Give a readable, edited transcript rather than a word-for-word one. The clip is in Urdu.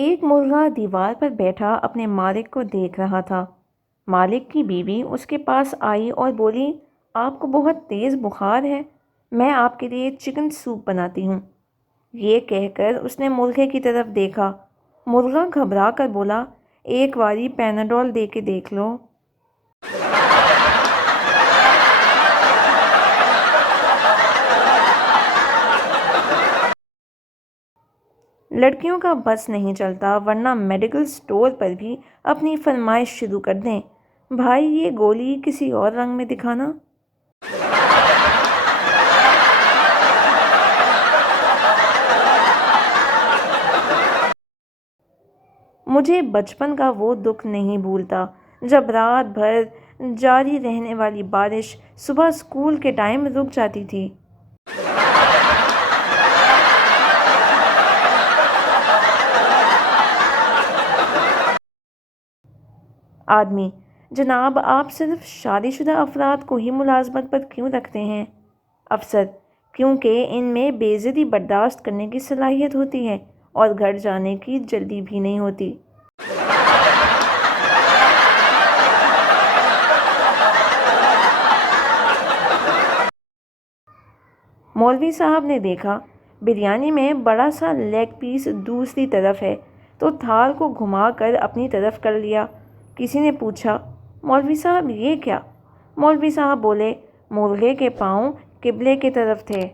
ایک مرغا دیوار پر بیٹھا اپنے مالک کو دیکھ رہا تھا۔ مالک کی بیوی اس کے پاس آئی اور بولی، آپ کو بہت تیز بخار ہے، میں آپ کے لیے چکن سوپ بناتی ہوں۔ یہ کہہ کر اس نے مرغے کی طرف دیکھا۔ مرغا گھبرا کر بولا، ایک واری پیناڈول دے کے دیکھ لو۔ لڑکیوں کا بس نہیں چلتا ورنہ میڈیکل سٹور پر بھی اپنی فرمائش شروع کر دیں، بھائی یہ گولی کسی اور رنگ میں دکھانا۔ مجھے بچپن کا وہ دکھ نہیں بھولتا جب رات بھر جاری رہنے والی بارش صبح اسکول کے ٹائم رک جاتی تھی۔ آدمی: جناب آپ صرف شادی شدہ افراد کو ہی ملازمت پر کیوں رکھتے ہیں؟ افسر: کیونکہ ان میں بے عزتی برداشت کرنے کی صلاحیت ہوتی ہے اور گھر جانے کی جلدی بھی نہیں ہوتی۔ مولوی صاحب نے دیکھا بریانی میں بڑا سا لیگ پیس دوسری طرف ہے تو تھال کو گھما کر اپنی طرف کر لیا۔ کسی نے پوچھا، مولوی صاحب یہ کیا؟ مولوی صاحب بولے، مرغے کے پاؤں قبلے کی طرف تھے۔